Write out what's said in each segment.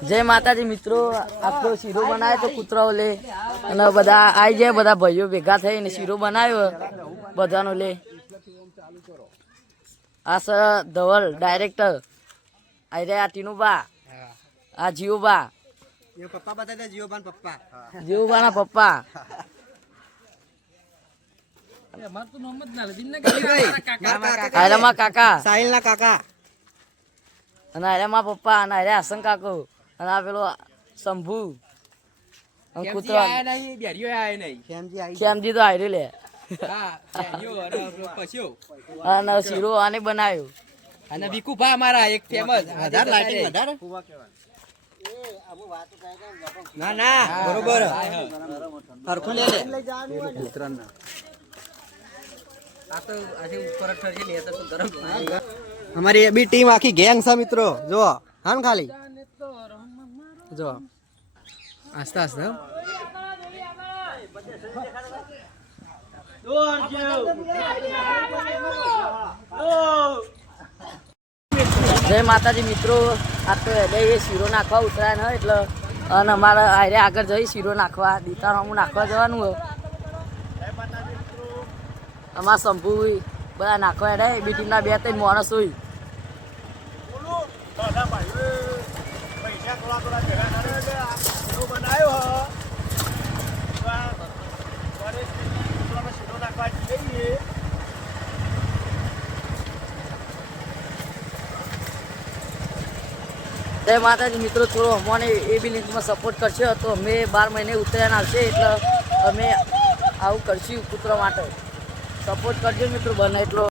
જય માતાજી મિત્રો આપણો શીરો બનાવ્યો તો કૂતરાઓ લે. અને બધા આવી જાય બધા ભાઈઓ ભેગા થઈને શીરો બનાવ્યો. બધાનો લે. આ સર ધવલ ડાયરેક્ટર આવી રહ્યા ટીનુબા આ જીવુબા એ પપ્પા કાકા. સાહિલ ના કાકા. અને આયરામાં પપ્પા અને આયરા હસન કાકો. અને આ પેલો શંભુ. કૂતરા તો લે. અને શીરો આને બનાવ્યો. અને વિકુભા અમારા એક ફેમસ વધારે લાઇટિંગ વધારે. ના ના બરોબર. હરખું લે લે. આ તો આજે ઉપર જ ઠરશે ને એ અમારી બી ટીમ આખી ગેંગ છે મિત્રો. જો હા ને ખાલી? જો. આસ્તા આસ્તા. જય માતાજી મિત્રો. આ તો એટલે એ શીરો નાખવા ઉતરાય હોય એટલે અને અમારે આરે આગળ જઈ શીરો નાખવા. દીતારામું નાખવા જવાનું હોય. અમારા શંભુ બધા નાખવા બી ટીમના બે ત્રણ માણસ હોય. જય માતાજી મિત્રો થોડો અમને એ બી લિંકમાં સપોર્ટ કરશો તો અમે બાર મહિને ઉત્તરાયણ આવશે એટલે અમે આવું કરશું કૂતરા માટે. સપોર્ટ કરજો મિત્રો બને એટલો.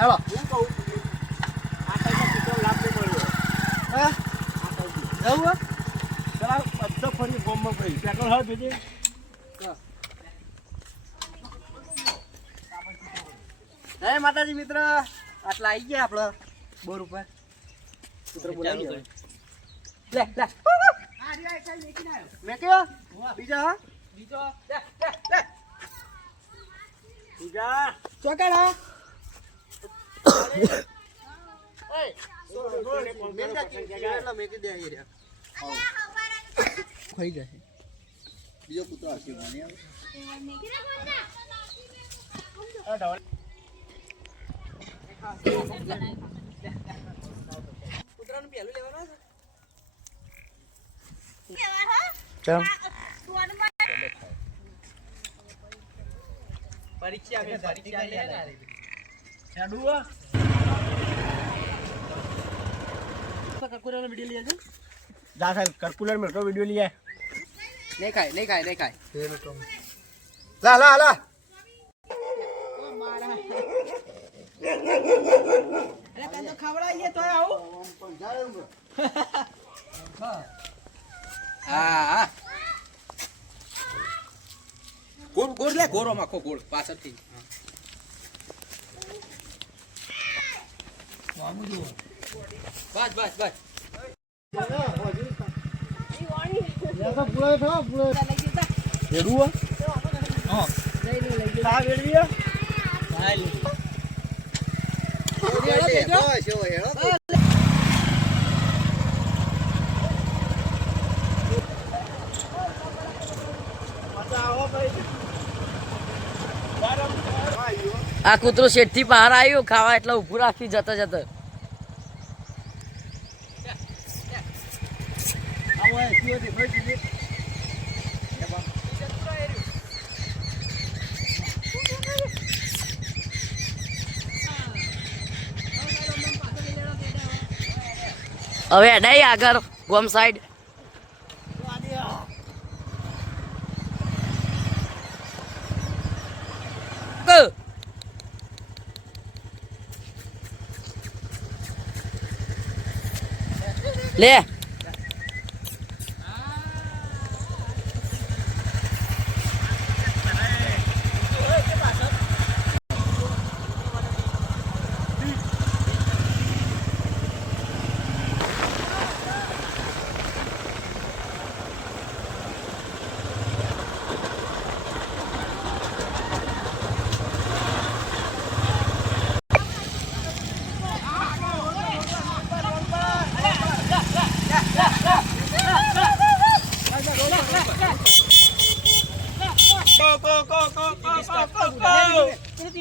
હેલો. માતાજી મિત્ર આટલા આવી ગયા આપડે બોર ઉપર? કૂતરો બોલાવી લે લે. મેં કયો? બીજા હા? બીજો લે લે લે. બીજા. ચોકાડા. ખાઈ જશે. બીજો કૂતરો હશે મને લેવાનું છે પરીક્ષા આપે પરીક્ષા લે છાડું કકુરાનો વિડિયો લીધો જા સાહેબ કકુરાનો મેટો વિડિયો લીએ નહીં ખાય નહીં ખાય નહીં ખાય લા લા લા હા હા ગોળ ગોળ લે ગોળો આખો ગોળ પાછળથી. બસ બસ બસ હા. આ કૂતરો શેઠથી બહાર આવ્યો, ખાવા એટલે ઊભું રાખી જતા જતા. હવે અડાઈ આગળ, ગોમ સાઈડ ક. લે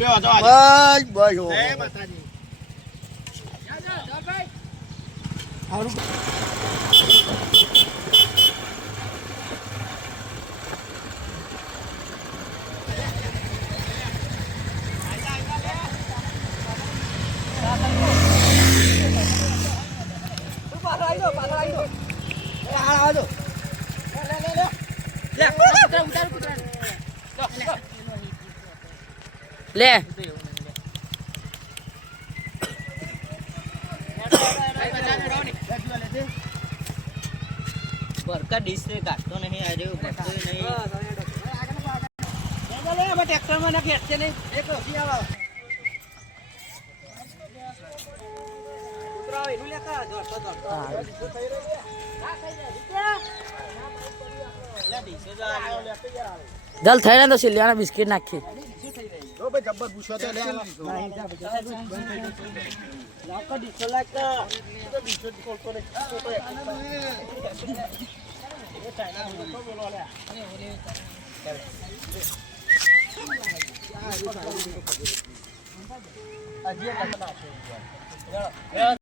બસ બસ હો. લે. બરકા ડીશ ને કાઢતો નહીં આ રહ્યો ભરતો નહીં. ટ્રેક્ટરમાં નાખી અટકે નહીં. એક રસી આવો. કૂતરા હોય એનું લેતા દોડતો દોડતો લે, ડીશે તો આવ્યો. જલ થઈ ને તો સિલિયાના બિસ્કિટ નાખી લાવતો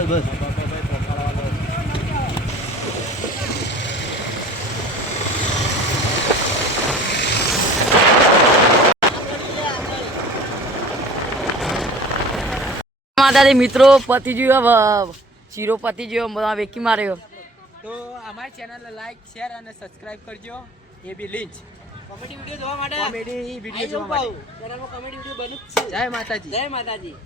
ડીશો બસ. માતાજી મિત્રો પતિ જેવો શીરો પતિ જેવો બધા વેકી માર્યો. તો અમારી ચેનલ લાઈક શેર અને સબસ્ક્રાઇબ કરજો. એ બી લિંચ કોમેડી વીડિયો જોવા માટે. કોમેડી વીડિયો જોવા માટે. ચેનલમાં કોમેડી વીડિયો બનુ છે. જય માતાજી. જય માતાજી.